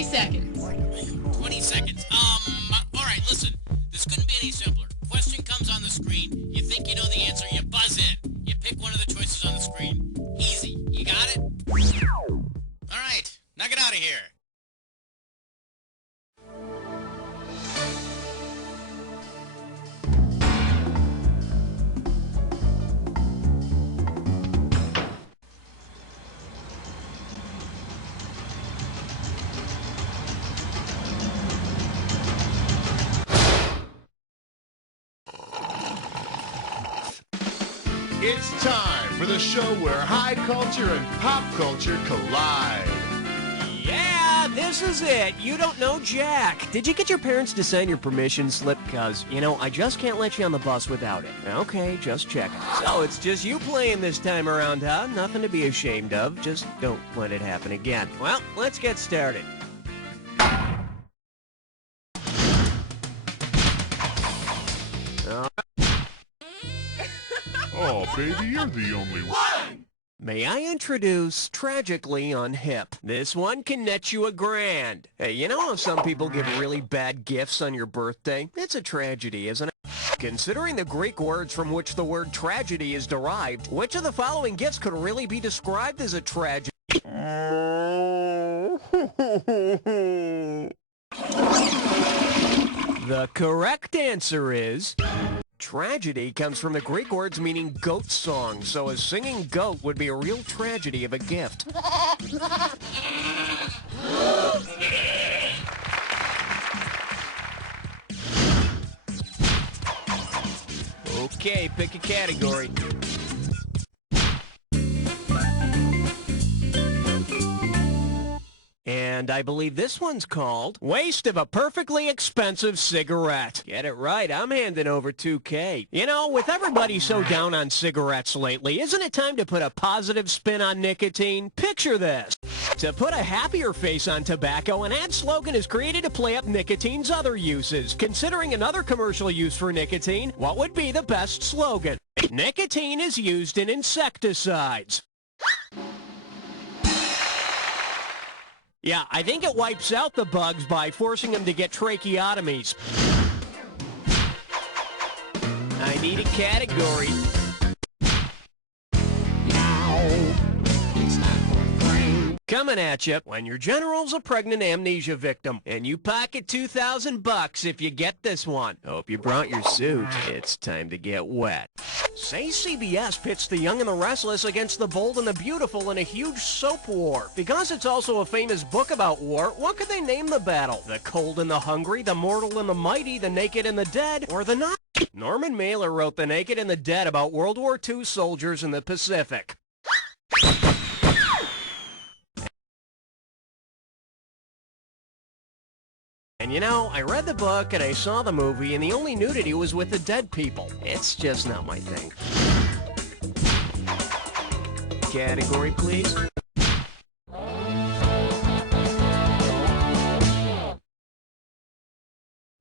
20 seconds. 20 seconds. All right, listen. This couldn't be any simpler. Question comes on the screen. You think you know the answer, you buzz in. You pick one of the choices on the screen. Easy. You got it? All right. Now get out of here. It's time for the show where high culture and pop culture collide. Yeah, this is it. You don't know Jack. Did you get your parents to sign your permission slip? Because, you know, I just can't let you on the bus without it. Okay, just checking. So it's just you playing this time around, huh? Nothing to be ashamed of. Just don't let it happen again. Well, let's get started. Oh, baby, you're the only one. May I introduce Tragically Unhip. This one can net you $1,000. Hey, you know how some people give really bad gifts on your birthday? It's a tragedy, isn't it? Considering the Greek words from which the word tragedy is derived, which of the following gifts could really be described as a tragedy? The correct answer is... Tragedy comes from the Greek words meaning goat song, so a singing goat would be a real tragedy of a gift. Okay, pick a category. And I believe this one's called Waste of a Perfectly Expensive Cigarette. Get it right, I'm handing over $2K. You know, with everybody so down on cigarettes lately, isn't it time to put a positive spin on nicotine? Picture this. To put a happier face on tobacco, an ad slogan is created to play up nicotine's other uses. Considering another commercial use for nicotine, what would be the best slogan? Nicotine is used in insecticides. Yeah, I think it wipes out the bugs by forcing them to get tracheotomies. I need a category. Coming at you when your general's a pregnant amnesia victim, and you pocket $2,000 if you get this one. Hope you brought your suit. It's time to get wet. Say CBS pits the young and the restless against the bold and the beautiful in a huge soap war. Because it's also a famous book about war, what could they name the battle? The cold and the hungry, the mortal and the mighty, the naked and the dead, or the not? Norman Mailer wrote The Naked and the Dead about World War II soldiers in the Pacific. And you know, I read the book and I saw the movie, and the only nudity was with the dead people. It's just not my thing. Category, please.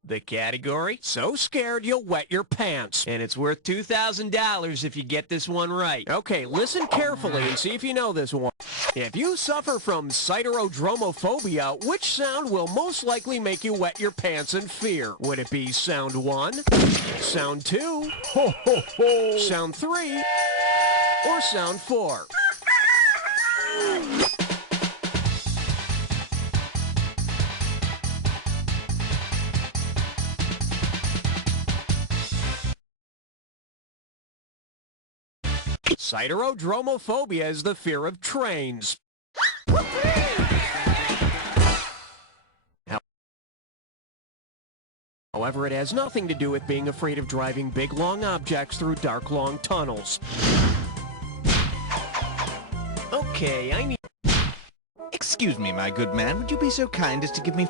The category, so scared you'll wet your pants. And it's worth $2,000 if you get this one right. Okay, listen carefully and see if you know this one. If you suffer from siderodromophobia, which sound will most likely make you wet your pants in fear? Would it be sound 1, sound 2, Ho, ho, ho. sound 3, or sound 4? Siderodromophobia is the fear of trains. However, it has nothing to do with being afraid of driving big, long objects through dark, long tunnels. Okay, I need... Excuse me, my good man. Would you be so kind as to give me...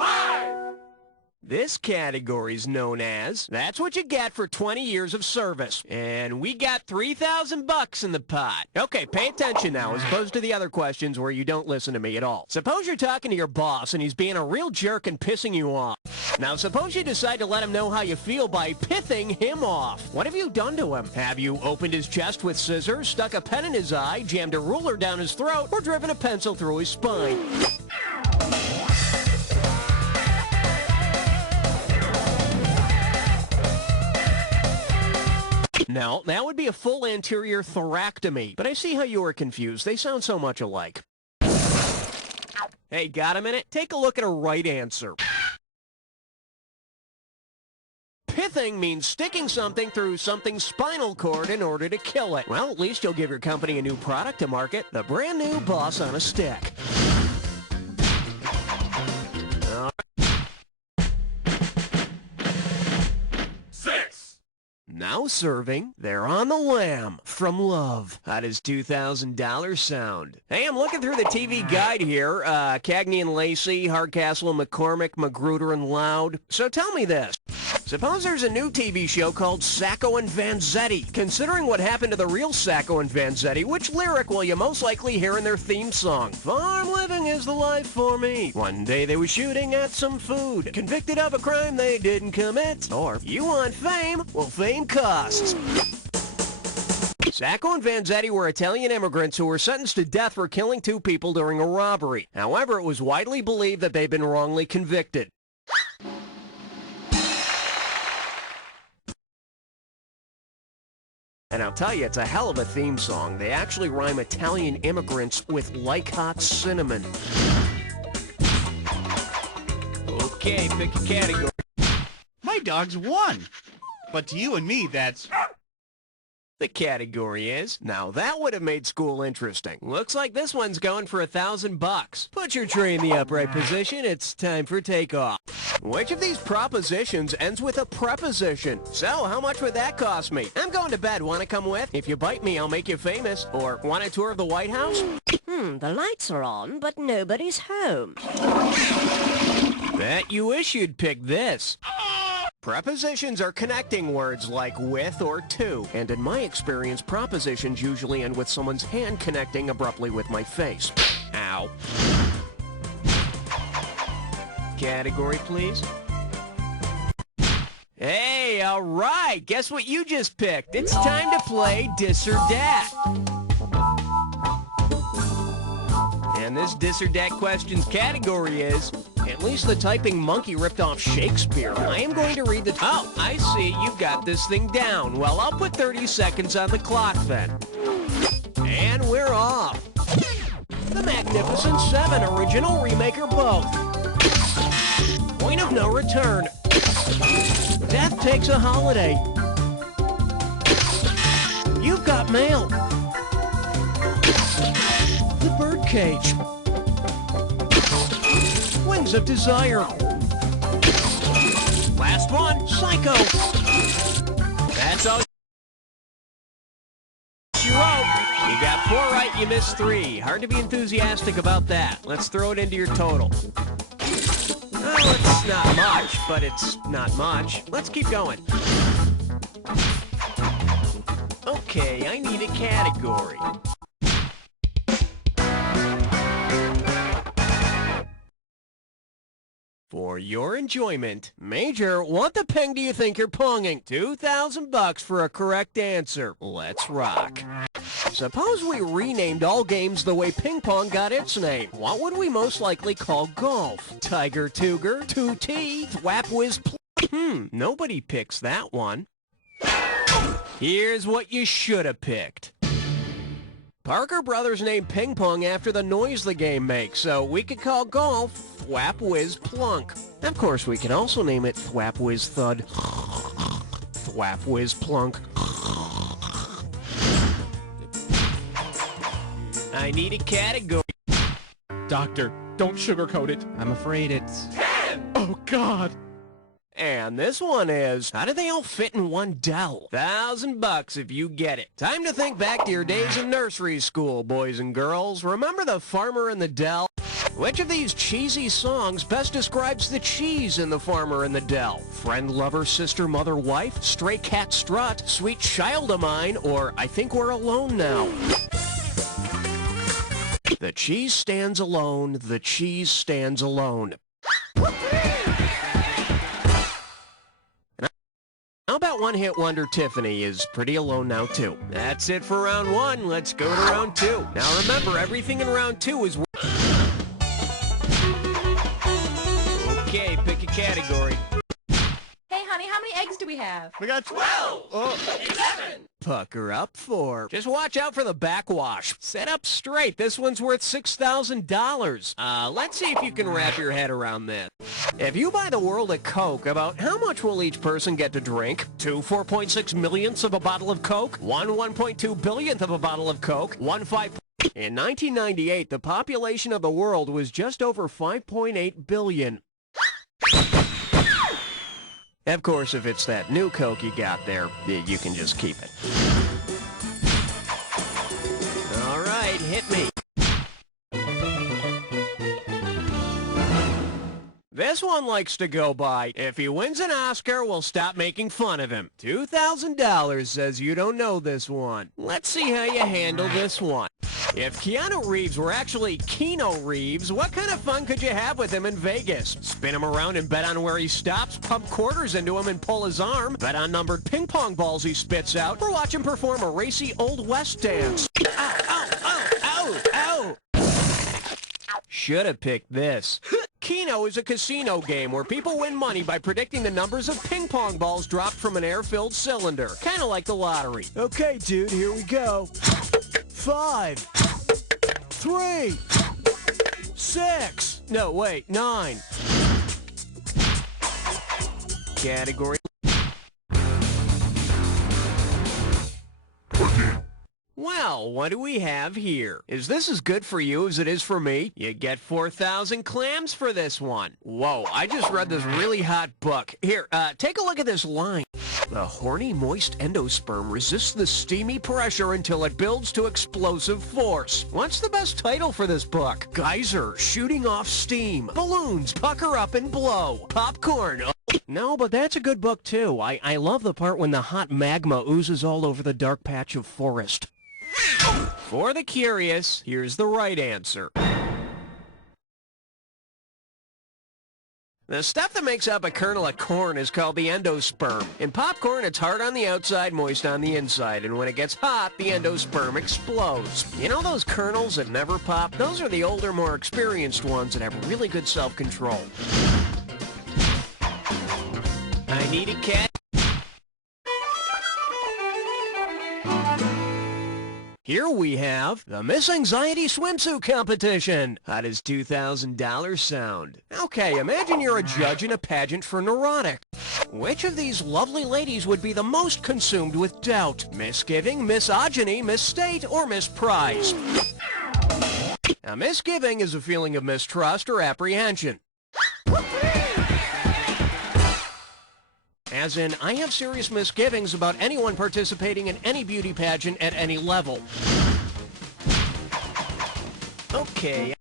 This category is known as, that's what you get for 20 years of service. And we got $3,000 in the pot. Okay, pay attention now, as opposed to the other questions where you don't listen to me at all. Suppose you're talking to your boss and he's being a real jerk and pissing you off. Now, suppose you decide to let him know how you feel by pithing him off. What have you done to him? Have you opened his chest with scissors, stuck a pen in his eye, jammed a ruler down his throat, or driven a pencil through his spine? No, that would be a full anterior thoracotomy. But I see how you were confused. They sound so much alike. Hey, got a minute? Take a look at a right answer. Pithing means sticking something through something's spinal cord in order to kill it. Well, at least you'll give your company a new product to market. The brand new Boss on a Stick. Now serving, they're on the lamb from Love. How does $2,000 sound? Hey, I'm looking through the TV guide here. Cagney and Lacey, Hardcastle and McCormick, Magruder and Loud. So tell me this. Suppose there's a new TV show called Sacco and Vanzetti. Considering what happened to the real Sacco and Vanzetti, which lyric will you most likely hear in their theme song? Farm living is the life for me. One day they were shooting at some food. Convicted of a crime they didn't commit. Or, you want fame? Well, fame costs. Sacco and Vanzetti were Italian immigrants who were sentenced to death for killing two people during a robbery. However, it was widely believed that they'd been wrongly convicted. And I'll tell you, it's a hell of a theme song. They actually rhyme Italian immigrants with like hot cinnamon. Okay, pick a category. My dogs won. But to you and me, that's... The category is, now that would have made school interesting. Looks like this one's going for $1,000. Put your tray in the upright position. It's time for takeoff. Which of these propositions ends with a preposition? So, how much would that cost me? I'm going to bed. Want to come with? If you bite me, I'll make you famous. Or, want a tour of the White House? The lights are on, but nobody's home. Bet you wish you'd pick this. Prepositions are connecting words like with or to, and in my experience, propositions usually end with someone's hand connecting abruptly with my face. Ow. Category, please. Hey, all right. Guess what you just picked? It's time to play Dis or Dat. And this Dis or Dat questions category is, at least the typing monkey ripped off Shakespeare. I am going to read the... Oh, I see. You've got this thing down. Well, I'll put 30 seconds on the clock then. And we're off. The Magnificent Seven, original, remake, or both. Point of no return. Death takes a holiday. You've got mail. The Birdcage. Wings of Desire. Last one, Psycho. That's all you wrote. You got 4 right, you missed 3. Hard to be enthusiastic about that. Let's throw it into your total. Well, it's not much, but it's not much. Let's keep going. Okay, I need a category. For your enjoyment, Major, what the ping do you think you're ponging? $2,000 for a correct answer. Let's rock. Suppose we renamed all games the way ping pong got its name. What would we most likely call golf? Tiger Tuger, 2T, Thwap Whiz nobody picks that one. Here's what you should have picked. Parker Brothers named ping pong after the noise the game makes, so we could call golf Thwap Whiz Plunk. Of course, we can also name it Thwap Whiz Thud, Thwap Whiz Plunk. I need a category. Doctor, don't sugarcoat it. I'm afraid it's... Oh, God. And this one is, how do they all fit in one Dell? $1,000 if you get it. Time to think back to your days in nursery school, boys and girls. Remember the farmer and the Dell? Which of these cheesy songs best describes the cheese in The Farmer and the Dell? Friend, lover, sister, mother, wife, stray cat strut, sweet child of mine, or I think we're alone now? The cheese stands alone, the cheese stands alone. How about one-hit wonder Tiffany is pretty alone now, too. That's it for round 1. Let's go to round 2. Now remember, everything in round 2 is... Okay, pick a category. Hey, honey, how many eggs do we have? We got 12. Oh. Pucker up 4. Just watch out for the backwash. Sit up straight. This one's worth $6,000. Let's see if you can wrap your head around this. If you buy the world a Coke, about how much will each person get to drink? 2 4.6 millionths of a bottle of Coke? 1 1.2 billionth of a bottle of Coke? 1 5... In 1998, the population of the world was just over 5.8 billion. Of course, if it's that new Coke you got there, you can just keep it. All right, hit me. This one likes to go by, if he wins an Oscar, we'll stop making fun of him. $2,000 says you don't know this one. Let's see how you handle this one. If Keanu Reeves were actually Keanu Reeves, what kind of fun could you have with him in Vegas? Spin him around and bet on where he stops, pump quarters into him and pull his arm, bet on numbered ping pong balls he spits out, or watch him perform a racy Old West dance. Ow, ow, ow, ow, ow! Should have picked this. Keno is a casino game where people win money by predicting the numbers of ping pong balls dropped from an air-filled cylinder. Kind of like the lottery. Okay, dude, here we go. 5, 3, 6, no, wait, 9. Category. Well, what do we have here? Is this as good for you as it is for me? You get 4,000 clams for this one. Whoa, I just read this really hot book. Here, take a look at this line. The horny, moist endosperm resists the steamy pressure until it builds to explosive force. What's the best title for this book? Geyser, shooting off steam. Balloons, pucker up and blow. Popcorn. No, but that's a good book, too. I love the part when the hot magma oozes all over the dark patch of forest. For the curious, here's the right answer. The stuff that makes up a kernel of corn is called the endosperm. In popcorn, it's hard on the outside, moist on the inside, and when it gets hot, the endosperm explodes. You know those kernels that never pop? Those are the older, more experienced ones that have really good self-control. I need a cat. Here we have the Miss Anxiety Swimsuit Competition. How does $2,000 sound? Okay, imagine you're a judge in a pageant for neurotic. Which of these lovely ladies would be the most consumed with doubt? Misgiving, misogyny, misstate, or misprize? Now, misgiving is a feeling of mistrust or apprehension. As in, I have serious misgivings about anyone participating in any beauty pageant at any level. Okay.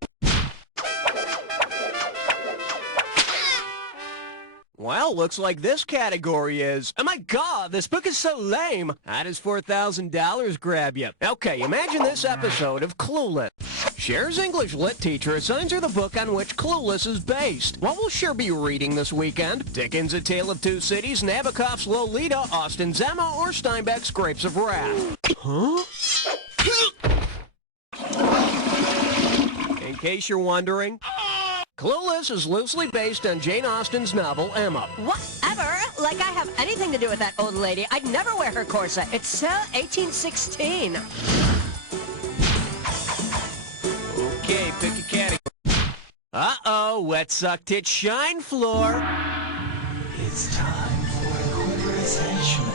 Well, looks like this category is... Oh my god, this book is so lame! How does $4,000 grab you? Okay, imagine this episode of Clueless. Cher's English lit teacher assigns her the book on which Clueless is based. What will Cher be reading this weekend? Dickens' A Tale of Two Cities, Nabokov's Lolita, Austen's Emma, or Steinbeck's Grapes of Wrath? Huh? In case you're wondering, Clueless is loosely based on Jane Austen's novel Emma. Whatever. Like I have anything to do with that old lady. I'd never wear her corset. It's so 1816. Okay, pick a category. Uh-oh, wet suck tit shine floor. It's time for a quick henchman.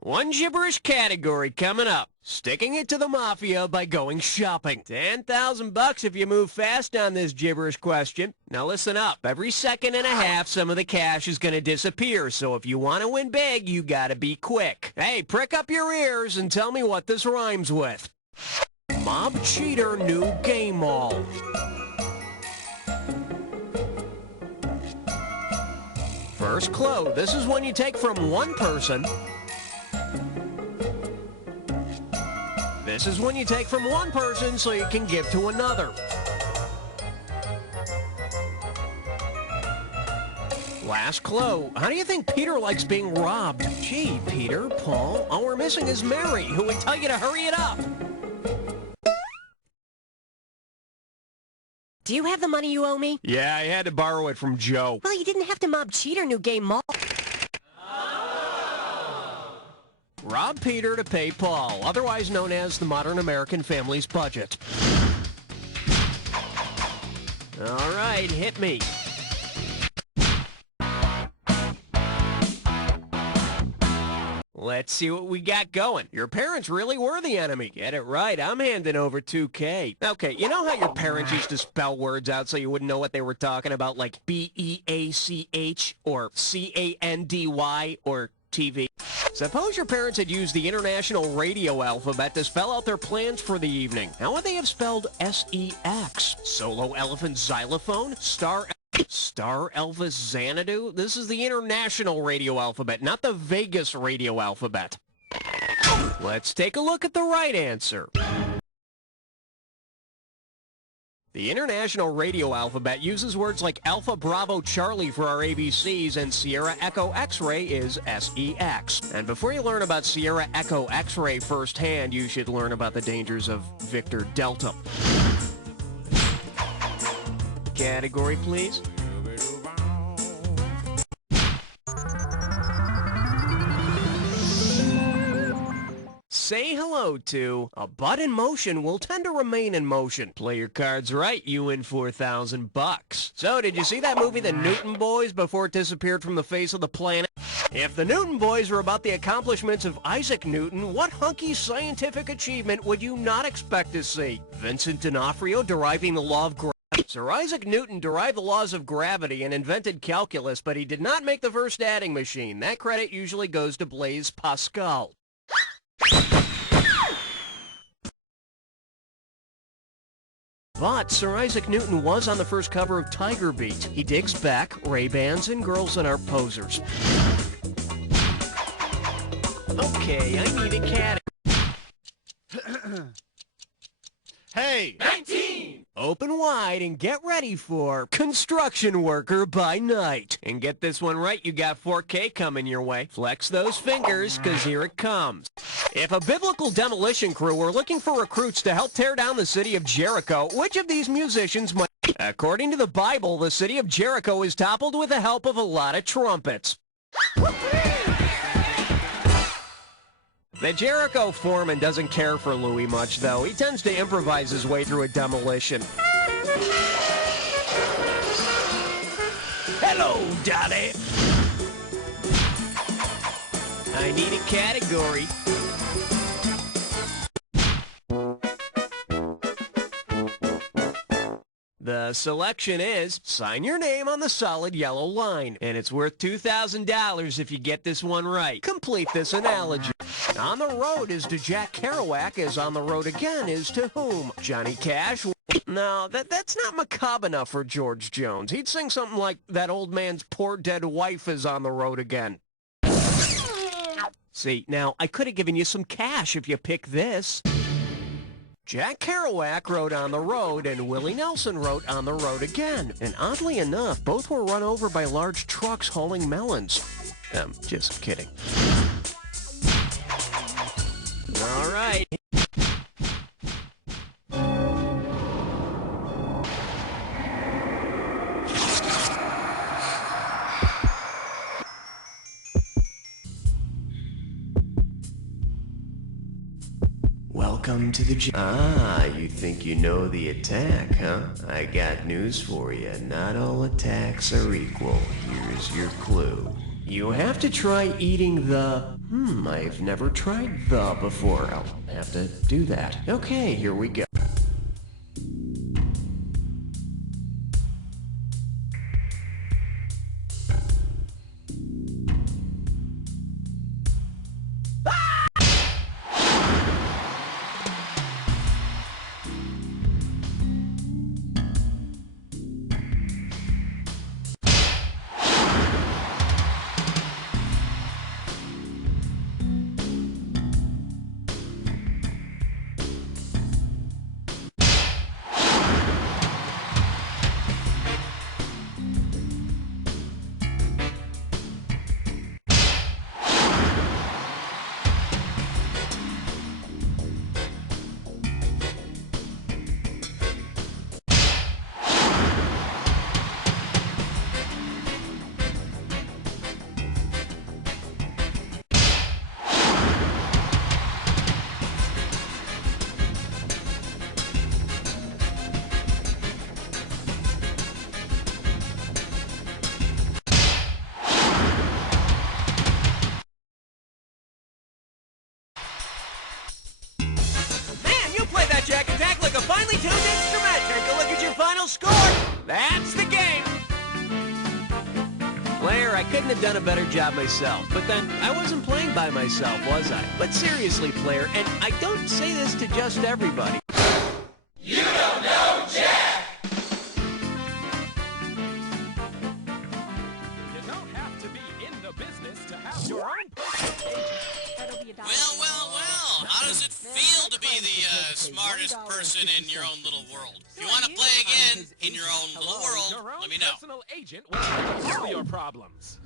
One gibberish category coming up. Sticking it to the mafia by going shopping. $10,000 if you move fast on this gibberish question. Now listen up. Every second and a half, some of the cash is going to disappear. So if you want to win big, you got to be quick. Hey, prick up your ears and tell me what this rhymes with. Mob cheater new game mall. First clue. This is when you take from one person. This is when you take from one person so you can give to another. Last clue. How do you think Peter likes being robbed? Gee, Peter, Paul, all we're missing is Mary, who would tell you to hurry it up. Do you have the money you owe me? Yeah, I had to borrow it from Joe. Well, you didn't have to mob Cheater New Game Mall. Rob Peter to pay Paul, otherwise known as the modern American family's budget. All right, hit me. Let's see what we got going. Your parents really were the enemy. Get it right, I'm handing over $2K. Okay, you know how your parents used to spell words out so you wouldn't know what they were talking about, like B-E-A-C-H or C-A-N-D-Y or TV? Suppose your parents had used the International Radio Alphabet to spell out their plans for the evening. How would they have spelled S-E-X? Solo Elephant Xylophone? Star Elvis Xanadu? This is the International Radio Alphabet, not the Vegas Radio Alphabet. Let's take a look at the right answer. The International Radio Alphabet uses words like Alpha Bravo Charlie for our ABCs, and Sierra Echo X-Ray is S-E-X. And before you learn about Sierra Echo X-Ray firsthand, you should learn about the dangers of Victor Delta. Category, please. Say hello to a butt in motion will tend to remain in motion. Play your cards right, you win $4,000. So, did you see that movie, The Newton Boys, before it disappeared from the face of the planet? If the Newton Boys were about the accomplishments of Isaac Newton, what hunky scientific achievement would you not expect to see? Vincent D'Onofrio deriving the law of gravity. Sir Isaac Newton derived the laws of gravity and invented calculus, but he did not make the first adding machine. That credit usually goes to Blaise Pascal. But Sir Isaac Newton was on the first cover of Tiger Beat. He digs back, Ray-Bans, and girls that are posers. Okay, I need a cat. Hey! 19! Open wide and get ready for Construction Worker by Night. And get this one right, you got 4K coming your way. Flex those fingers, because here it comes. If a biblical demolition crew were looking for recruits to help tear down the city of Jericho, which of these musicians might... According to the Bible, the city of Jericho is toppled with the help of a lot of trumpets. The Jericho foreman doesn't care for Louis much, though. He tends to improvise his way through a demolition. Hello, Daddy. I need a category. The selection is, sign your name on the solid yellow line, and it's worth $2,000 if you get this one right. Complete this analogy. On the road is to Jack Kerouac, as on the road again is to whom? Johnny Cash? No, that's not macabre enough for George Jones. He'd sing something like, that old man's poor dead wife is on the road again. See, now, I could have given you some cash if you pick this. Jack Kerouac wrote On the Road, and Willie Nelson wrote On the Road Again. And oddly enough, both were run over by large trucks hauling melons. Just kidding. All right. Welcome to the you think you know the attack, huh? I got news for you. Not all attacks are equal. Here's your clue. You have to try eating the... I've never tried the before. I'll have to do that. Okay, here we go. That's the game! Player, I couldn't have done a better job myself. But then, I wasn't playing by myself, was I? But seriously, player, and I don't say this to just everybody. You don't know Jack! You don't have to be in the business to have your own personal agent. Well, well, well. How does it feel to be the smartest person in your own little world? If you want to play again in your own little world, Your own let me know. personal agent will handle all your problems.